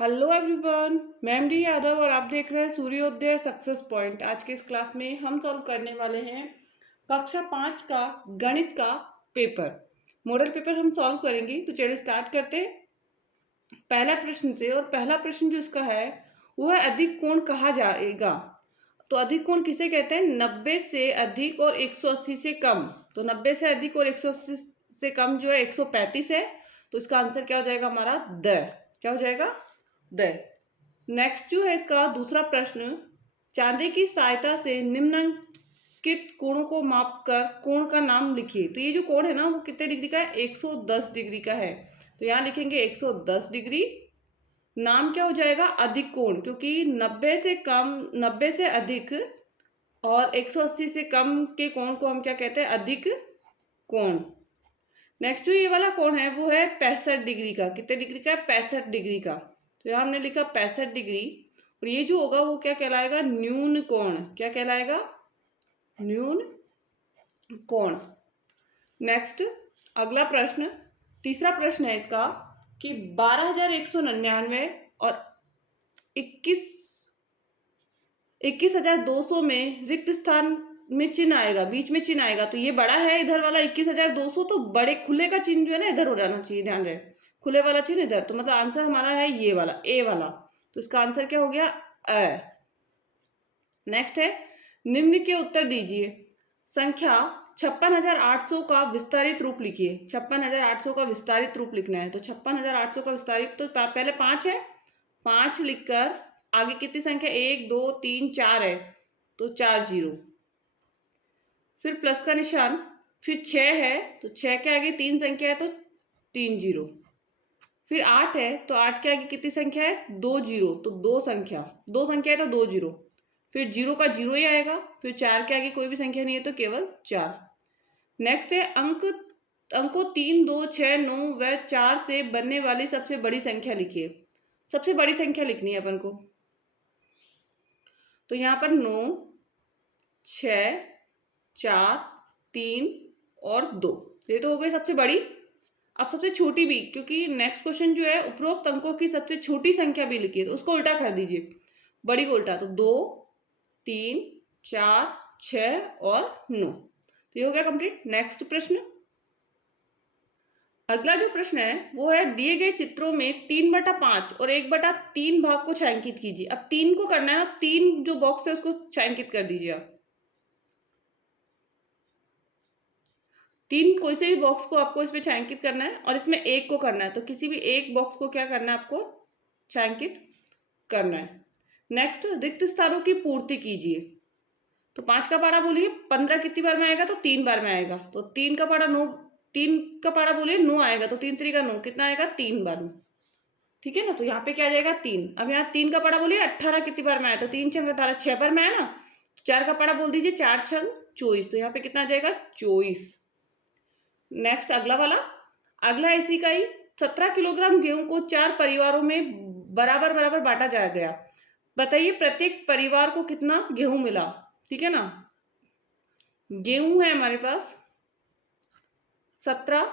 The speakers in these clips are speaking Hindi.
हेलो एवरीवन, मैं एमडी यादव और आप देख रहे हैं सूर्योदय सक्सेस पॉइंट। आज के इस क्लास में हम सॉल्व करने वाले हैं कक्षा 5 का गणित का पेपर। मॉडल पेपर हम सॉल्व करेंगे। तो चलिए स्टार्ट करते हैं पहला प्रश्न से। और पहला प्रश्न जो इसका है वो है अधिक कोण कहा जाएगा। तो अधिक कोण किसे कहते हैं? 90 से अधिक और 180 से कम। तो 90 से अधिक और 180 से कम जो है 135 है। तो इसका आंसर क्या हो जाएगा हमारा? क्या हो जाएगा? द। नेक्स्ट जो है इसका दूसरा प्रश्न, चांदी की सहायता से निम्नलिखित कोणों को मापकर कोण का नाम लिखिए। तो ये जो कोण है ना वो कितने डिग्री का है? 110 डिग्री का है। तो यहाँ लिखेंगे 110 डिग्री। नाम क्या हो जाएगा? अधिक कोण, क्योंकि 90 से कम, 90 से अधिक और 180 से कम के कोण को हम क्या कहते हैं? अधिक कोण। नेक्स्ट जो ये वाला कोण है वो है 65 डिग्री का। कितने डिग्री का है? 65 डिग्री का। तो यहाँ हमने लिखा 65 डिग्री। और ये जो होगा वो क्या कहलाएगा? न्यून कोण। क्या कहलाएगा? न्यून कोण। नेक्स्ट अगला प्रश्न, तीसरा प्रश्न है इसका कि 12,199 और 21,200 में रिक्त स्थान में चिन्ह आएगा, बीच में चिन्ह आएगा। तो ये बड़ा है इधर वाला 21,200, तो बड़े खुले का चिन्ह जो है ना इधर हो जाना चाहिए, ध्यान रहे। खुले वाला चिन्ह इधर। तो मतलब आंसर हमारा है ये वाला, ए वाला। तो इसका आंसर क्या हो गया? अ। नेक्स्ट है, निम्न के उत्तर दीजिए। संख्या 56,800 का विस्तारित रूप लिखिए। 56,800 का विस्तारित रूप लिखना है। तो 56,800 का विस्तारित, तो पहले 5 है, 5 लिखकर आगे कितनी संख्या? 1 2 3 4 है, तो 4 जीरो, फिर प्लस का निशान, फिर 6 है तो 6 के आगे 3 संख्या है तो 3 जीरो, फिर 8 है तो 8 के आगे कितनी संख्या है? 2 जीरो, तो 2 संख्या, 2 संख्या है तो 2 जीरो, फिर जीरो का जीरो ही आएगा, फिर 4 के आगे कोई भी संख्या नहीं है तो केवल 4। नेक्स्ट है अंकों 3 2 6 9 व 4 से बनने वाली सबसे बड़ी संख्या लिखिए। सबसे बड़ी संख्या लिखनी है अपन को। तो यहाँ पर 9 6 4 3 और 2, ये तो हो गई सबसे बड़ी। अब सबसे छोटी भी, क्योंकि नेक्स्ट क्वेश्चन जो है उपरोक्त अंकों की सबसे छोटी संख्या भी लिखिए, तो उसको उल्टा कर दीजिए, बड़ी को उल्टा। तो 2 3 4 6 और 9। तो ये हो गया कंप्लीट। नेक्स्ट प्रश्न, अगला जो प्रश्न है वो है दिए गए चित्रों में 3/5 और 1/3 भाग को छायांकित कीजिए। अब 3 को करना है ना, 3 जो बॉक्स है उसको छायांकित कर दीजिए आप। 3 कोई से भी बॉक्स को आपको इसमें छायांकित करना है और इसमें 1 को करना है। तो किसी भी एक बॉक्स को क्या करना है? आपको छायांकित करना है। नेक्स्ट, रिक्त स्थानों की पूर्ति कीजिए। तो 5 का पारा बोलिए 15 कितनी बार में आएगा? तो 3 बार में आएगा। तो 3 का पारा 9, 3 का पारा बोलिए 9 आएगा, तो 3 3 का 9, कितना आएगा? 3 बार में। ठीक है ना? तो यहाँ पे क्या आ जाएगा? 3। अब यहाँ 3 का पारा बोलिए 18 कितनी बार में आया? तो 3 छंग 18, 6 बार में आया ना। 4 का पारा बोल दीजिए 4 छंग 24, तो यहाँ पे कितना आ जाएगा? 24। नेक्स्ट अगला वाला, अगला इसी का ही 17 किलोग्राम गेहूं को 4 परिवारों में बराबर बराबर बांटा जा गया। बताइए प्रत्येक परिवार को कितना गेहूं मिला? ठीक है ना? गेहूं है हमारे पास 17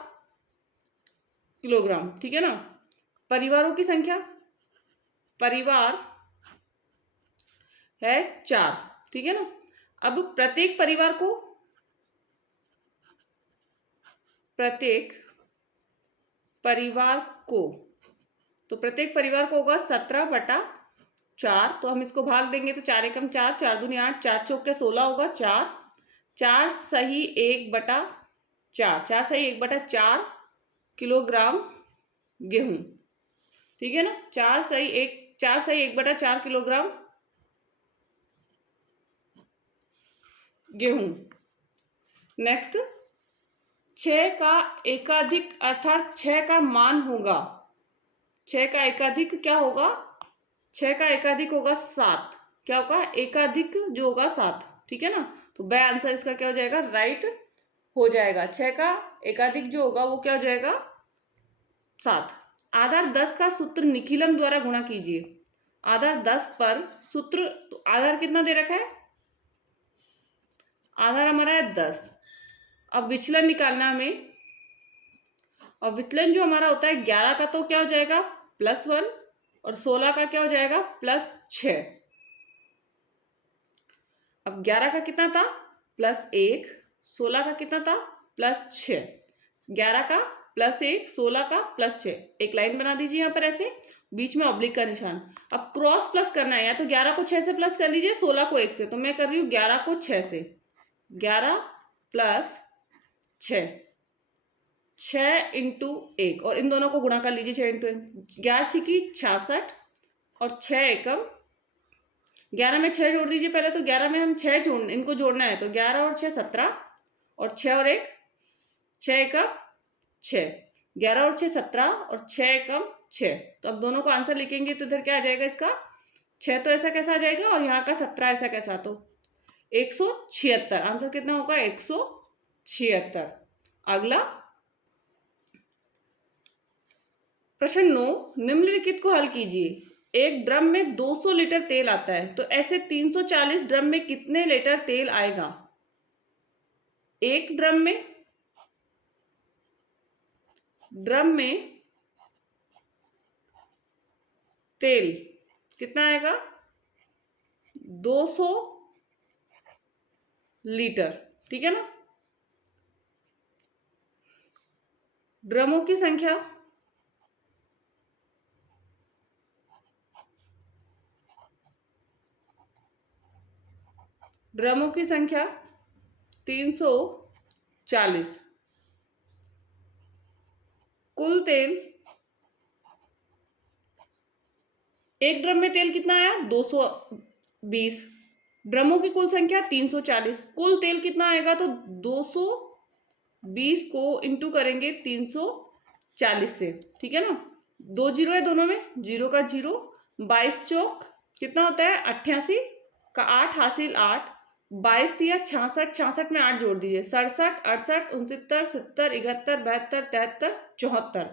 किलोग्राम, ठीक है ना? परिवारों की संख्या, परिवार है 4, ठीक है ना? अब प्रत्येक परिवार को, तो प्रत्येक परिवार को होगा 17/4। तो हम इसको भाग देंगे तो 4 एकम 4, 4 दूनी 8, 4 चौके 16 होगा 4, 4 सही 1/4, 4 सही 1/4 किलोग्राम गेहूं। ठीक है ना? 4 सही 1/4 किलोग्राम गेहूं। नेक्स्ट, 6 का एकाधिक अर्थात 6 का मान होगा, 6 का एकाधिक क्या होगा? 6 का एकाधिक होगा 7। क्या होगा? एकाधिक जो होगा 7, ठीक है ना? तो ब आंसर इसका क्या हो जाएगा? राइट हो जाएगा। 6 का एकाधिक जो होगा वो क्या हो जाएगा? 7। आधार 10 का सूत्र निखिलम द्वारा गुणा कीजिए। आधार 10 पर सूत्र, तो आधार कितना दे रखा है? आधार हमारा है 10। अब विचलन निकालना हमें, और विचलन जो हमारा होता है 11 का, तो क्या हो जाएगा? +1, और 16 का क्या हो जाएगा +6। अब 11 का कितना था +1, 16 का कितना था +6, 11 का +1, 16 का +6। एक लाइन बना दीजिए यहाँ पर ऐसे, बीच में ऑब्लिक का निशान। अब क्रॉस प्लस करना है, या तो 11 को 6 से प्लस कर लीजिए, 16 को 1 से। तो मैं कर रही हूँ 11 को 6 से, 11 + 6, 6 इंटू 1, और इन दोनों को गुणा कर लीजिए 6 इंटू 1, 11 छिकी 66 और 6 एकम 11 में 6 जोड़ दीजिए पहले। तो 11 में हम 6 इनको जोड़ना है, तो 11 और 6 17, और 6 और 1 6 एकम 6, 11 और 6 17 और 6 एकम 6। तो अब दोनों को आंसर लिखेंगे तो इधर क्या आ जाएगा इसका 6, तो ऐसा कैसा आ जाएगा, और यहाँ का 17 ऐसा कैसा, तो 176। आंसर कितना होगा 176। अगला प्रश्न 9, निम्नलिखित को हल कीजिए। एक ड्रम में 200 लीटर तेल आता है, तो ऐसे 340 ड्रम में कितने लीटर तेल आएगा। एक ड्रम में तेल कितना आएगा 200 लीटर, ठीक है ना। ड्रमों की संख्या ड्रमों की संख्या 340। कुल तेल, एक ड्रम में तेल कितना आया 220, ड्रमों की कुल संख्या 340, कुल तेल कितना आएगा, तो 220 को इंटू करेंगे 340 से, ठीक है ना। 2 जीरो है दोनों में, 0 का 0, 22 चौक कितना होता है 88 का 8 हासिल 8, 22 दिया 66, 66 में 8 जोड़ दीजिए 67, 68, 69, 70, 71, 72, 73, 74,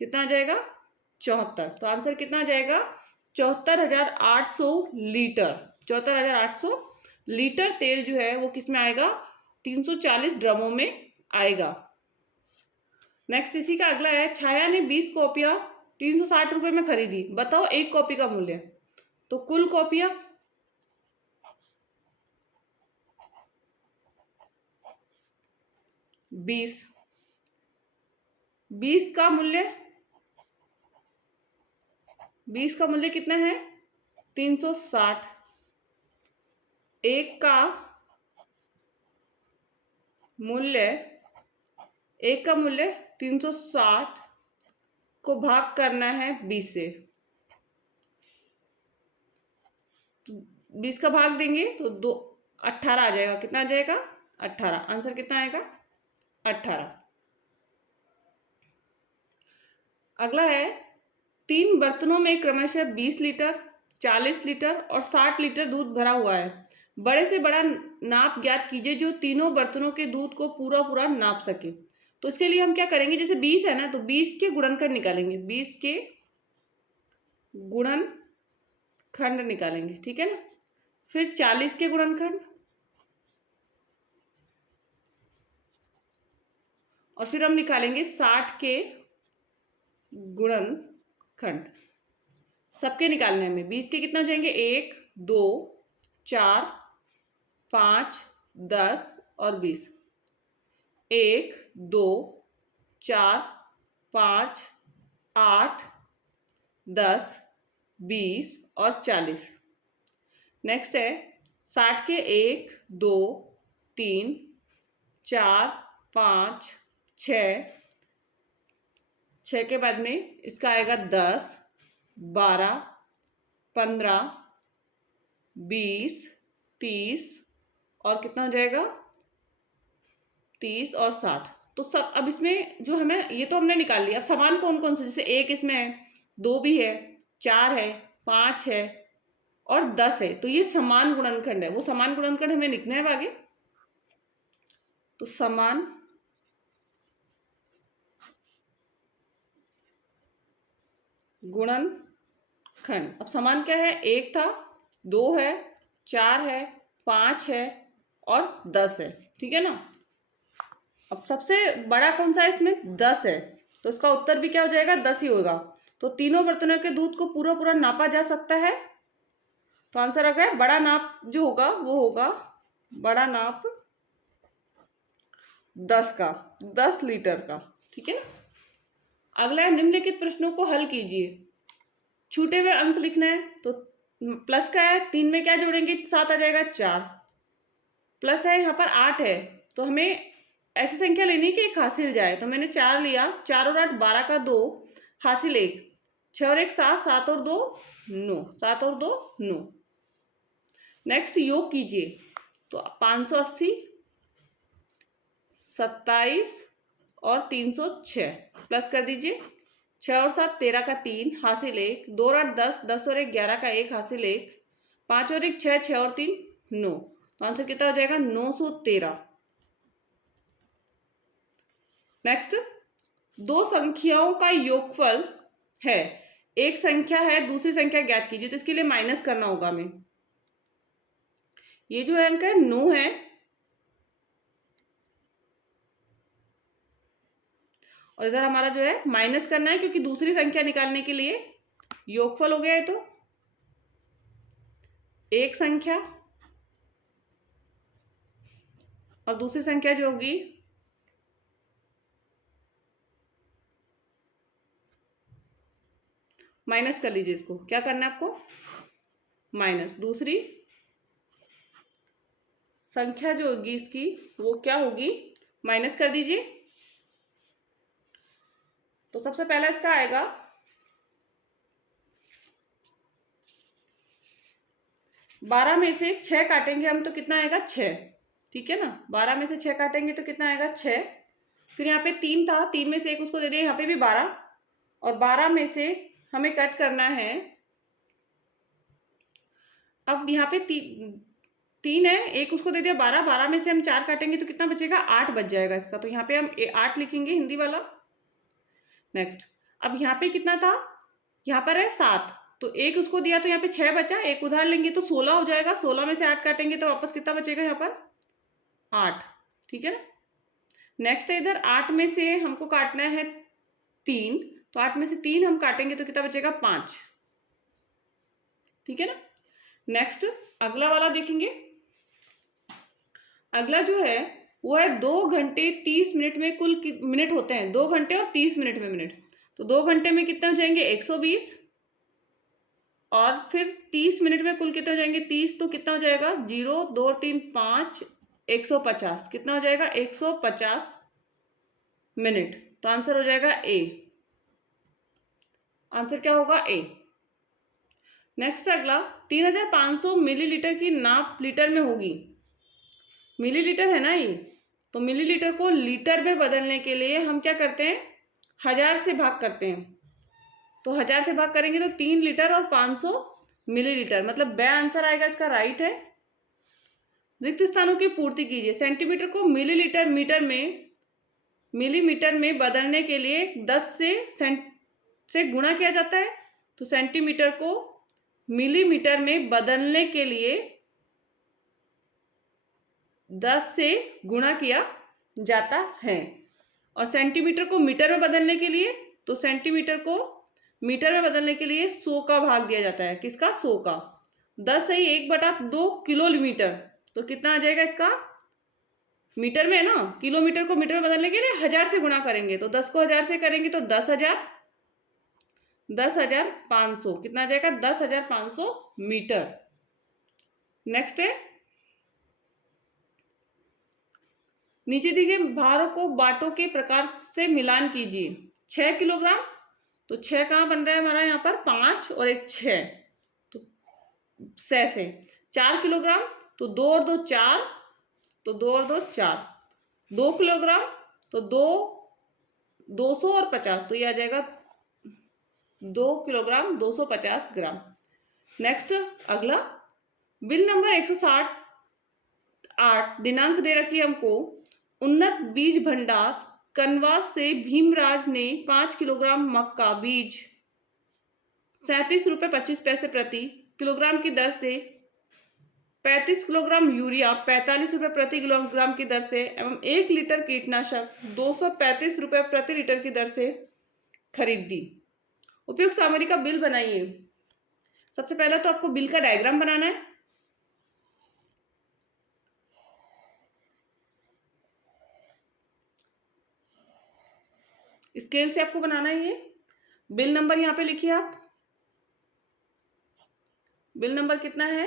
कितना आ जाएगा 74। तो आंसर कितना आ जाएगा 74,800 लीटर। 74,800 लीटर तेल जो है वो किस में आएगा 340 ड्रमों में आएगा। नेक्स्ट इसी का अगला है, छाया ने 20 कॉपियां 360 रुपए में खरीदी, बताओ एक कॉपी का मूल्य। तो कुल कॉपियां 20, 20 का मूल्य कितना है 360, एक का मूल्य 360 को भाग करना है 20 से, तो 20 का भाग देंगे तो 18 आ जाएगा, कितना आ जाएगा 18। आंसर कितना आएगा 18। अगला है, 3 बर्तनों में क्रमशः 20 लीटर, 40 लीटर और 60 लीटर दूध भरा हुआ है। बड़े से बड़ा नाप ज्ञात कीजिए जो तीनों बर्तनों के दूध को पूरा नाप सके। तो इसके लिए हम क्या करेंगे, जैसे 20 है ना, तो 20 के गुणनखंड निकालेंगे, 20 के गुणनखंड निकालेंगे, ठीक है ना। फिर 40 के गुणनखंड, और फिर हम निकालेंगे 60 के गुणनखंड। सबके निकालने में 20 के कितना हो जाएंगे 1 2 4 5 10 और 20, 1 2 4 5 8 10 20 और 40। नेक्स्ट है 60 के 1 2 3 4 5 6, 6 के बाद में इसका आएगा 10 12 15 20 30 और कितना हो जाएगा 30 और 60। तो सब, अब इसमें जो हमें ये तो हमने निकाल लिया, अब समान कौन कौन से, जैसे 1 इसमें है, 2 भी है, 4 है, 5 है और 10 है, तो ये समान गुणनखंड है। वो समान गुणनखंड हमें लिखना है आगे, तो समान गुणनखंड। अब समान क्या है, 1 था, 2 है, 4 है, 5 है और 10 है, ठीक है ना। अब सबसे बड़ा कौन सा है इसमें 10 है, तो इसका उत्तर भी क्या हो जाएगा 10 ही होगा। तो तीनों बर्तनों के दूध को पूरा पूरा नापा जा सकता है। तो आंसर आ गया, बड़ा नाप जो होगा वो होगा बड़ा नाप 10 का, 10 लीटर का। ठीक है ना। अगला है निम्नलिखित प्रश्नों को हल कीजिए। छूटे हुए अंक लिखना है, तो प्लस का है, 3 में क्या जोड़ेंगे, 7 आ जाएगा 4। प्लस है, यहाँ पर 8 है, तो हमें ऐसी संख्या लेनी है कि एक हासिल जाए। तो मैंने 4 लिया, 4 और 8 12 का 2, हासिल 1, 6 और 1 7, 7 और 2 9, 7 और 2 9। नेक्स्ट योग कीजिए, तो 580, 27 और 306 प्लस कर दीजिए। 6 और 7 13 का 3, हासिल 1, 2 और 8 10, 10 और 1 11 का 1, हासिल 1, 5 और 1 6, 6 और 3 9। तो आंसर कितना हो जाएगा, 913। नेक्स्ट, दो संख्याओं का योगफल है, एक संख्या है, दूसरी संख्या ज्ञात कीजिए। तो इसके लिए माइनस करना होगा हमें। ये जो अंक है 9 है, और इधर हमारा जो है माइनस करना है, क्योंकि दूसरी संख्या निकालने के लिए योगफल हो गया है। तो एक संख्या और दूसरी संख्या जो होगी माइनस कर लीजिए। इसको क्या करना है आपको, माइनस। दूसरी संख्या जो होगी इसकी वो क्या होगी, माइनस कर दीजिए। तो सबसे पहला इसका आएगा 12 में से 6 काटेंगे हम, तो कितना आएगा 6। ठीक है ना, 12 में से 6 काटेंगे तो कितना आएगा 6। फिर यहाँ पे 3 था, 3 में से 1 उसको दे दिया, यहाँ पे भी 12, और 12 में से हमें कट करना है। अब यहाँ पे 3 है, 1 उसको दे दिया 12, 12 में से हम 4 काटेंगे तो कितना बचेगा, 8 बच जाएगा इसका। तो यहाँ पे हम 8 लिखेंगे, हिंदी वाला। नेक्स्ट, अब यहाँ पे कितना था, यहाँ पर है 7, तो 1 उसको दिया तो यहाँ पे 6 बचा, 1 उधार लेंगे तो 16 हो जाएगा। 16 में से 8 काटेंगे तो वापस कितना बचेगा, यहाँ पर 8। ठीक है ना। नेक्स्ट है इधर 8 में से हमको काटना है 3, तो 8 में से 3 हम काटेंगे तो कितना बचेगा, 5। ठीक है ना। नेक्स्ट अगला वाला देखेंगे। अगला जो है वो है 2 घंटे 30 मिनट में कुल मिनट होते हैं, 2 घंटे और 30 मिनट में मिनट। तो 2 घंटे में कितने हो जाएंगे, 120, और फिर 30 मिनट में कुल कितने हो जाएंगे, 30, तो कितना हो जाएगा, 0 2 3 5 150। कितना हो जाएगा, 150 मिनट। तो आंसर हो जाएगा ए। आंसर क्या होगा, ए। नेक्स्ट अगला, 3500 मिलीलीटर की नाप लीटर में होगी। मिलीलीटर है ना ये, तो मिलीलीटर को लीटर में बदलने के लिए हम क्या करते हैं, 1000 से भाग करते हैं। तो 1000 से भाग करेंगे तो 3 लीटर और 500 मिलीलीटर, मतलब बे आंसर आएगा इसका, राइट है। रिक्त स्थानों की पूर्ति कीजिए। सेंटीमीटर को मिलीलीटर मिलीमीटर में बदलने के लिए 10 से गुणा किया जाता है। तो सेंटीमीटर को मिलीमीटर में बदलने के लिए 10 से गुणा किया जाता है। और सेंटीमीटर को मीटर में बदलने के लिए, तो सेंटीमीटर को मीटर में बदलने के लिए 100 का भाग दिया जाता है। किसका, 100 का। 10 सही 1/2 किलोमीटर, तो कितना आ जाएगा इसका, मीटर में है ना, किलोमीटर को मीटर में बदलने के लिए 1000 से गुणा करेंगे। तो 10 को 1000 से करेंगे तो 10,000, 10,500, कितना आ जाएगा, 10,500 मीटर। नेक्स्ट है, नीचे दिए गए भारों को बाटों के प्रकार से मिलान कीजिए। 6 किलोग्राम, तो 6 कहाँ बन रहा है हमारा, यहाँ पर 5 और 1 6, तो 6 से। 4 किलोग्राम, तो 2 और 2 4, तो 2 और 2 4। 2 किलोग्राम, तो 200 और 50, तो ये आ जाएगा 2 किलोग्राम 250 ग्राम। नेक्स्ट अगला, बिल नंबर 168, दिनांक दे रखी है हमको। उन्नत बीज भंडार कनवास से भीमराज ने 5 किलोग्राम मक्का बीज 37 रुपये 25 पैसे प्रति किलोग्राम की दर से, 35 किलोग्राम यूरिया 45 रुपये प्रति किलोग्राम की दर से, एवं 1 लीटर कीटनाशक 235 रुपये प्रति लीटर की दर से खरीद दी। उपयुक्त सामग्री का बिल बनाइए। सबसे पहले तो आपको बिल का डायग्राम बनाना है। स्केल से आपको बनाना है ये। बिल नंबर यहाँ पे लिखिए आप। बिल नंबर कितना है?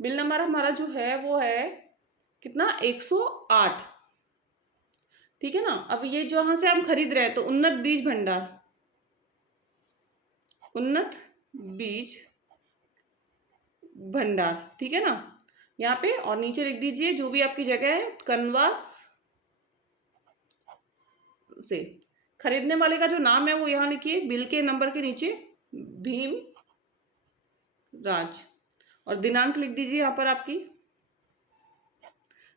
बिल नंबर हमारा जो है वो है कितना, 108। ठीक है ना। अब ये जहां से हम खरीद रहे हैं तो उन्नत बीज भंडार, उन्नत बीज भंडार, ठीक है ना। यहाँ पे और नीचे लिख दीजिए जो भी आपकी जगह है, कनवास से। खरीदने वाले का जो नाम है वो यहाँ लिखिए, बिल के नंबर के नीचे भीम राज। और दिनांक लिख दीजिए यहाँ पर आपकी।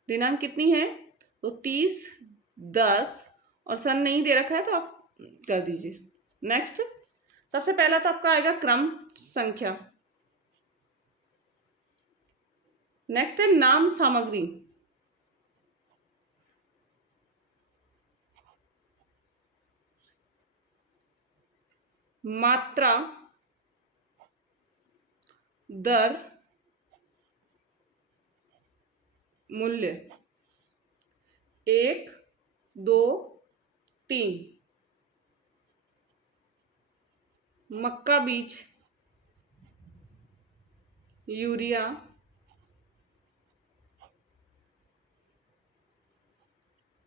दिनांक कितनी है? तो 30/10 और सन नहीं दे रखा है तो आप कर दीजिए। नेक्स्ट, सबसे पहला तो आपका आएगा क्रम संख्या। नेक्स्ट है नाम सामग्री। मात्रा, दर, मूल्य 1, 2, 3। मक्का बीज, यूरिया,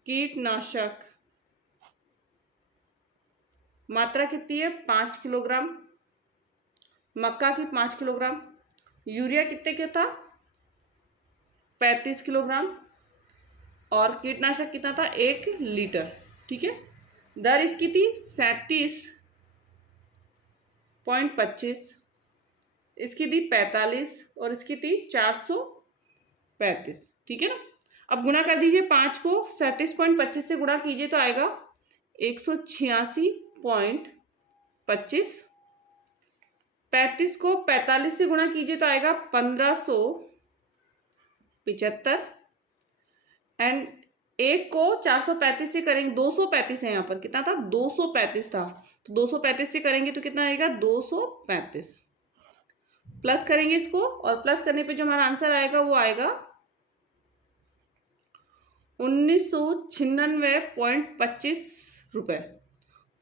कीटनाशक। मात्रा कितनी है? 5 किलोग्राम। मक्का की 5 किलोग्राम। यूरिया कितने का था? 35 किलोग्राम। और कीटनाशक कितना था? 1 लीटर। ठीक है। दर इसकी थी 37.25। इसकी थी 45 और इसकी थी 435। ठीक है ना। अब गुणा कर दीजिए। 5 को 37.25 से गुणा कीजिए तो आएगा 186.25। 35 को 45 से गुणा कीजिए तो आएगा 1575। एंड 1 को 435 से करेंगे, 235 है यहाँ पर। कितना था? 235 था। तो 235 से करेंगे तो कितना आएगा? 235। प्लस करेंगे इसको और प्लस करने पे जो हमारा आंसर आएगा वो आएगा 1996.25 रुपये।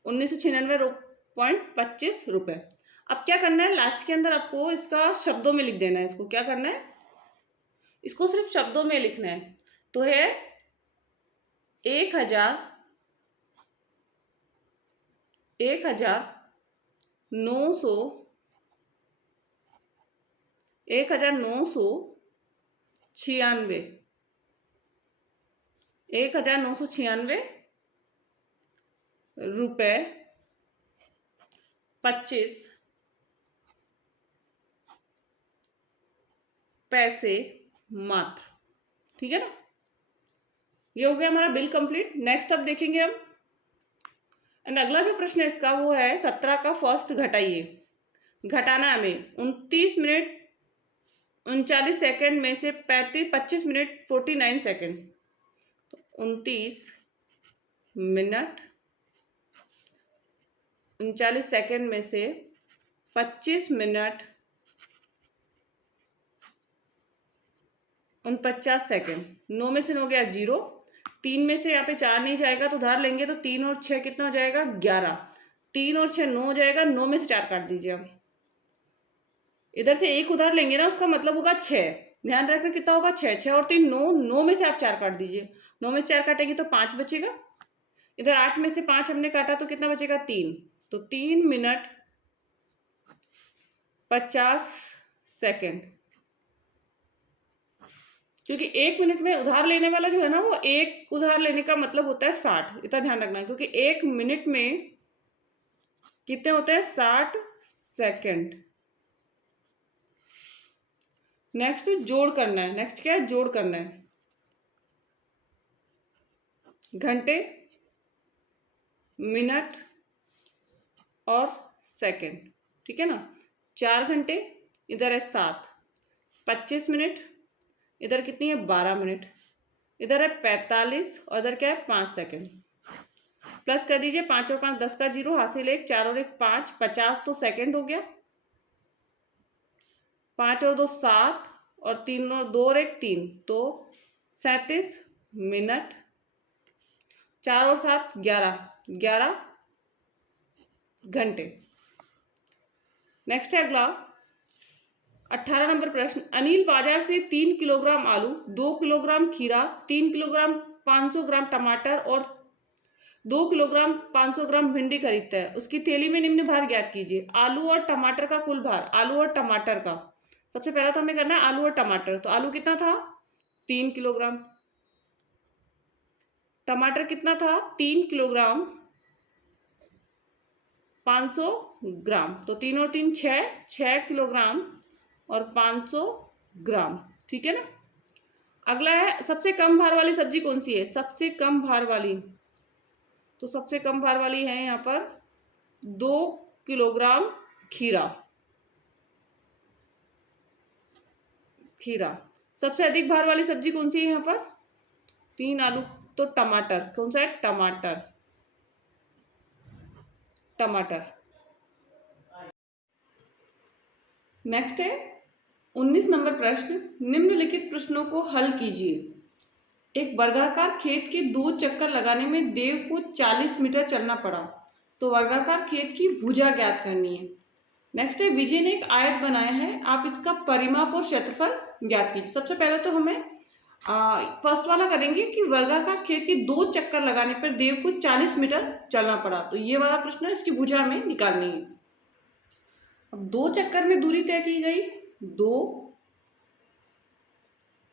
1996.25 रुपये। अब क्या करना है? लास्ट के अंदर आपको इसका शब्दों में लिख देना है। इसको क्या करना है? इसको सिर्फ शब्दों में लिखना है। तो है 1996 रुपये 25 पैसे मात्र। ठीक है ना। ये हो गया हमारा बिल कंप्लीट। नेक्स्ट अब देखेंगे हम। एंड अगला जो प्रश्न है इसका वो है 17 का फर्स्ट घटाइए। घटाना है हमें 29 मिनट 39 सेकंड में से 25 मिनट 49 सेकंड। तो 29 मिनट 39 सेकंड में से 25 मिनट 49 सेकंड। 9 में से 9 गया 0। 3 में से यहाँ पे 4 नहीं जाएगा तो उधार लेंगे तो 3 और 6 कितना हो जाएगा? 11। 3 और 6 9 हो जाएगा। 9 में से 4 काट दीजिए आप। इधर से 1 उधार लेंगे ना, उसका मतलब होगा 6। ध्यान रखना कितना होगा? 6। 6 और 3 9। 9 में से आप 4 काट दीजिए। 9 में से 4 काटेंगे तो 5 बचेगा। इधर 8 में से 5 हमने काटा तो कितना बचेगा? 3। तो 3 मिनट 50 सेकंड। क्योंकि 1 मिनट में उधार लेने वाला जो है ना, वो 1 उधार लेने का मतलब होता है 60। इतना ध्यान रखना है। क्योंकि 1 मिनट में कितने होते हैं? 60 सेकंड। नेक्स्ट जोड़ करना है। नेक्स्ट क्या है? जोड़ करना है। घंटे, मिनट और सेकंड। ठीक है ना। 4 घंटे, इधर है 7। 25 मिनट, इधर कितनी है? 12 मिनट। इधर है 45 और इधर क्या है? 5 सेकंड। प्लस कर दीजिए, 5 और 5 10 का 0, हासिल 1, 4 और 1 5, 50 तो सेकंड हो गया, 5 और 2 7 और 3 और 2 और 1 3, तो 37 मिनट, 4 और 7 11 घंटे। नेक्स्ट है अगला 18 नंबर प्रश्न, अनिल बाजार से 3 किलोग्राम आलू, 2 किलोग्राम खीरा, 3 किलोग्राम 500 ग्राम टमाटर और 2 किलोग्राम 500 ग्राम भिंडी खरीदता है। उसकी थैली में निम्न भार ज्ञात कीजिए। आलू और टमाटर का कुल भार, आलू और टमाटर का, सबसे पहला तो हमें करना है आलू और टमाटर। तो आलू कितना था? 3 किलोग्राम। टमाटर कितना था? 3 किलोग्राम 500 ग्राम। तो 3 और 3 6 किलोग्राम और 500 ग्राम। ठीक है ना। अगला है सबसे कम भार वाली सब्जी कौन सी है? सबसे कम भार वाली, तो सबसे कम भार वाली है यहाँ पर 2 किलोग्राम खीरा। सबसे अधिक भार वाली सब्जी कौन सी है यहाँ पर? 3 आलू, तो टमाटर। कौन सा है? टमाटर। नेक्स्ट है 19 नंबर प्रश्न, निम्नलिखित प्रश्नों को हल कीजिए। एक वर्गाकार खेत के 2 चक्कर लगाने में देव को 40 मीटर चलना पड़ा, तो वर्गाकार खेत की भुजा ज्ञात करनी है। नेक्स्ट है विजय ने एक आयत बनाया है, आप इसका परिमाप और क्षेत्रफल ज्ञात कीजिए। सबसे पहले तो हमें फर्स्ट वाला करेंगे कि वर्गाकार खेत के 2 चक्कर लगाने पर देव को 40 मीटर चलना पड़ा, तो ये वाला प्रश्न है, इसकी भुजा हमें निकालनी है। अब 2 चक्कर में दूरी तय की गई, 2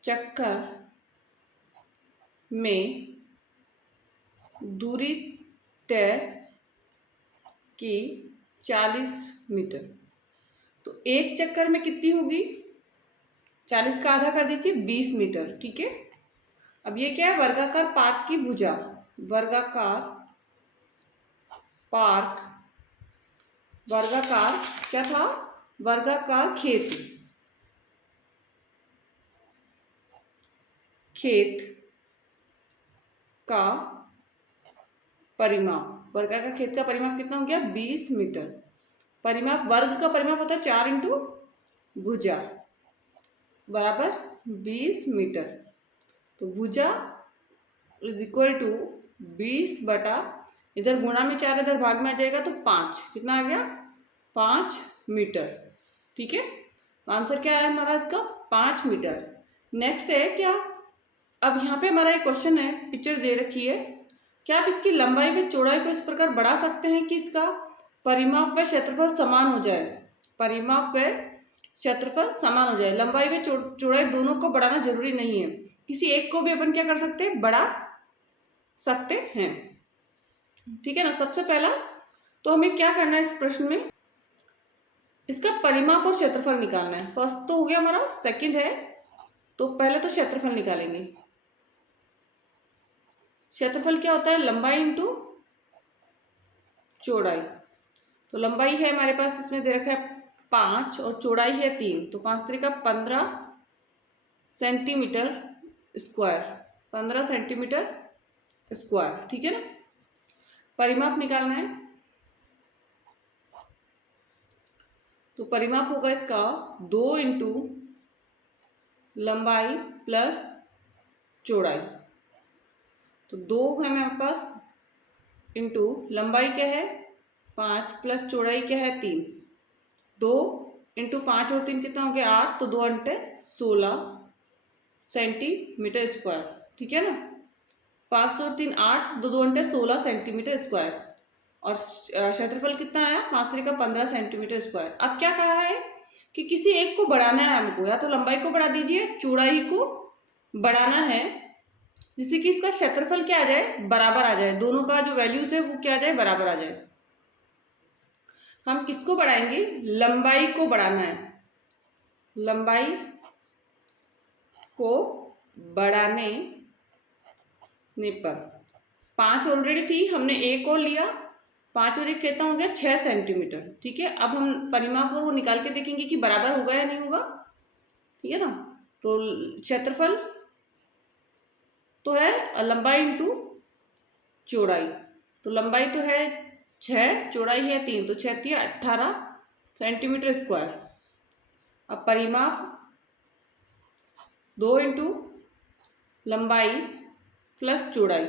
चक्कर में दूरी तय की 40 मीटर, तो एक चक्कर में कितनी होगी? 40 का आधा कर दीजिए, 20 मीटर। ठीक है। अब ये क्या है? वर्गाकार पार्क की भुजा। वर्गाकार पार्क, वर्गाकार क्या था? वर्गाकार खेत का परिमाप, वर्गाकार खेत का परिमाप कितना हो गया? 20 मीटर। परिमाप, वर्ग का परिमाप होता है 4 इंटू भुजा बराबर 20 मीटर। तो भुजा इज इक्वल टू 20 बटा, इधर गुणा में 4, इधर भाग में आ जाएगा तो 5, कितना आ गया? 5 मीटर। ठीक है। आंसर क्या है हमारा इसका? 5 मीटर। नेक्स्ट है क्या, अब यहाँ पे हमारा एक क्वेश्चन है, पिक्चर दे रखी है, क्या आप इसकी लंबाई व चौड़ाई को इस प्रकार बढ़ा सकते हैं कि इसका परिमाप व क्षेत्रफल समान हो जाए? परिमाप व क्षेत्रफल समान हो जाए। लंबाई व चौड़ाई दोनों को बढ़ाना जरूरी नहीं है, किसी एक को भी अपन क्या कर सकते हैं? बढ़ा सकते हैं। ठीक है ना। सबसे पहला तो हमें क्या करना है इस प्रश्न में? इसका परिमाप और क्षेत्रफल निकालना है। फर्स्ट तो हो गया हमारा, सेकंड है तो पहले तो क्षेत्रफल निकालेंगे। क्षेत्रफल क्या होता है? लंबाई इंटू चौड़ाई। तो लंबाई है हमारे पास इसमें दे रखा है 5 और चौड़ाई है 3, तो 5 3 का 15 सेंटीमीटर स्क्वायर, 15 सेंटीमीटर स्क्वायर। ठीक है ना। परिमाप निकालना है, तो परिमाप होगा इसका 2 इंटू लंबाई प्लस चौड़ाई। तो 2 है मेरे पास इंटू लंबाई क्या है 5 प्लस चौड़ाई क्या है 3, 2 इंटू 5 और 3 कितना हो गया 8, तो 2 अंटे 16 सेंटीमीटर स्क्वायर। ठीक है ना। 5 और 3 8, 2 अंटे 16 सेंटीमीटर स्क्वायर। और क्षेत्रफल कितना आया? 5 3 का 15 सेंटीमीटर स्क्वायर। अब क्या कहा है कि किसी एक को बढ़ाना है हमको, या तो लंबाई को बढ़ा दीजिए, चौड़ाई को बढ़ाना है, जिससे कि इसका क्षेत्रफल क्या आ जाए? बराबर आ जाए, दोनों का जो वैल्यूज है वो क्या आ जाए? बराबर आ जाए। हम किसको बढ़ाएंगे? लंबाई को बढ़ाना है। लंबाई को बढ़ाने पर 5 ऑलरेडी थी, हमने एक और लिया, 5 और 1 कितना हो गया? 6 सेंटीमीटर। ठीक है। अब हम परिमाप को निकाल के देखेंगे कि बराबर होगा या नहीं होगा। ठीक है ना। तो क्षेत्रफल तो है लंबाई इंटू चौड़ाई, तो लंबाई तो है 6, चौड़ाई है 3, तो 6 3 18 सेंटीमीटर स्क्वायर। अब परिमाप 2 इंटू लंबाई प्लस चौड़ाई,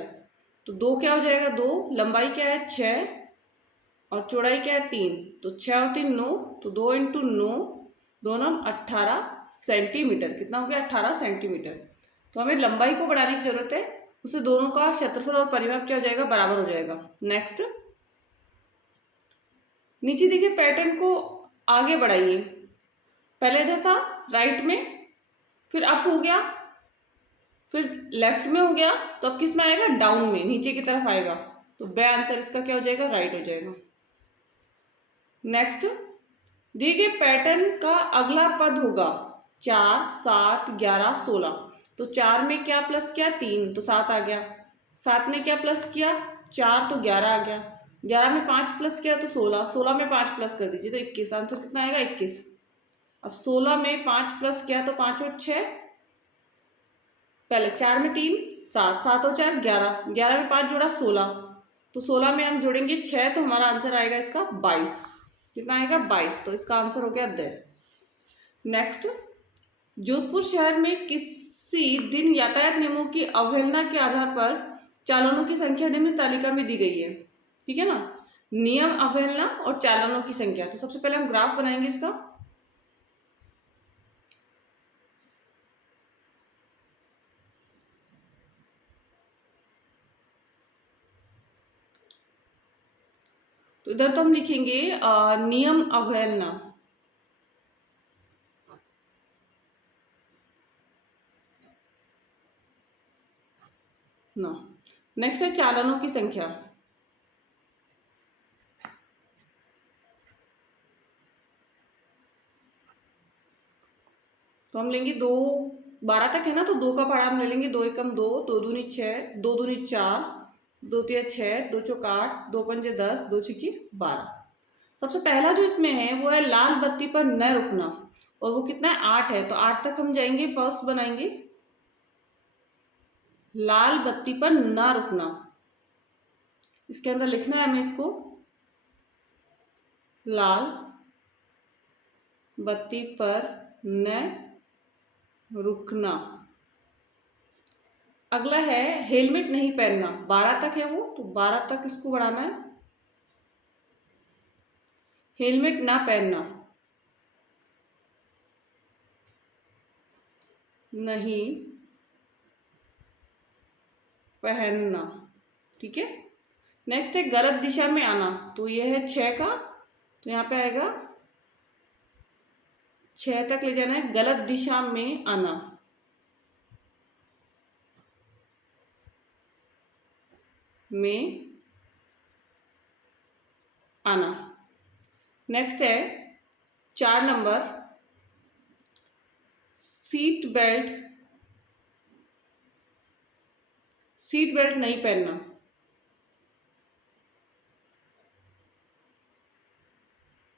तो 2 क्या हो जाएगा 2, लंबाई क्या है 6 और चौड़ाई क्या है 3, तो 6 और 3 9, तो 2 इंटू 9 दोनों 18 सेंटीमीटर। कितना हो गया 18 सेंटीमीटर। तो हमें लंबाई को बढ़ाने की जरूरत है, उससे दोनों का क्षेत्रफल और परिमाप क्या हो जाएगा बराबर हो जाएगा। नेक्स्ट नीचे देखिए पैटर्न को आगे बढ़ाइए। पहले इधर था राइट में, फिर अप हो गया, फिर लेफ्ट में हो गया, तो अब किस में आएगा डाउन में, नीचे की तरफ आएगा। तो बे आंसर इसका क्या हो जाएगा राइट हो जाएगा। नेक्स्ट दिए गए पैटर्न का अगला पद होगा 4 7 11 16। तो 4 में क्या प्लस किया 3, तो 7 आ गया। 7 में क्या प्लस किया 4, तो 11 आ गया। 11 में 5 प्लस किया तो 16, 16 में 5 प्लस कर दीजिए तो 21। आंसर कितना आएगा 21। अब 16 में 5 प्लस किया तो 5 और 6, पहले 4 में 3 7, 7 और 4 11, 11 में 5 जोड़ा 16, तो 16 में हम जोड़ेंगे 6, तो हमारा आंसर आएगा इसका 22। कितना आएगा 22, तो इसका आंसर हो गया द। नेक्स्ट जोधपुर शहर में किसी दिन यातायात नियमों की अवहेलना के आधार पर चालानों की संख्या निम्न तालिका में दी गई है। ठीक है ना, नियम, अवहेलना और चालानों की संख्या। तो सबसे पहले हम ग्राफ बनाएंगे इसका। तो इधर तो हम लिखेंगे नियम अवहेलना, ना। नेक्स्ट है चालानों की संख्या। तो हम लेंगे 2, 12 तक है ना, तो 2 का पहाड़ा हम ले लेंगे। 2 एकम 2, 2 दूनी 6, 2 दूनी 4, 2 तिया 6, 2 चौक 8, 2 पंजे 10, 2 छिकी 12। सबसे पहला जो इसमें है वो है लाल बत्ती पर न रुकना, और वो कितना है 8 है। तो 8 तक हम जाएंगे, फर्स्ट बनाएंगे लाल बत्ती पर ना रुकना। इसके अंदर लिखना है हमें इसको, लाल बत्ती पर न रुकना। अगला है हेलमेट नहीं पहनना, 12 तक है वो, तो 12 तक इसको बढ़ाना है, हेलमेट ना पहनना, नहीं पहनना। ठीक है। नेक्स्ट है गलत दिशा में आना, तो ये है 6 का, तो यहाँ पे आएगा 6 तक ले जाना है, गलत दिशा में आना, में आना। नेक्स्ट है 4 नंबर, सीट बेल्ट नहीं पहनना,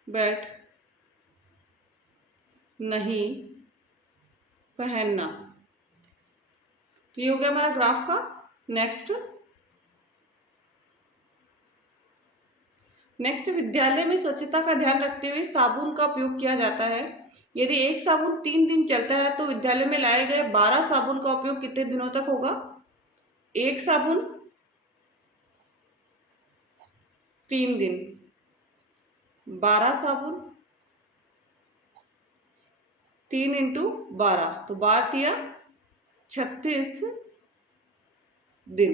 बेल्ट नहीं पहनना। तो ये हो गया हमारा ग्राफ का। नेक्स्ट विद्यालय में स्वच्छता का ध्यान रखते हुए साबुन का उपयोग किया जाता है। यदि एक साबुन 3 दिन चलता है तो विद्यालय में लाए गए 12 साबुन का उपयोग कितने दिनों तक होगा। एक साबुन 3 दिन, 12 साबुन 3 इंटू 12, तो 12 या 36 दिन।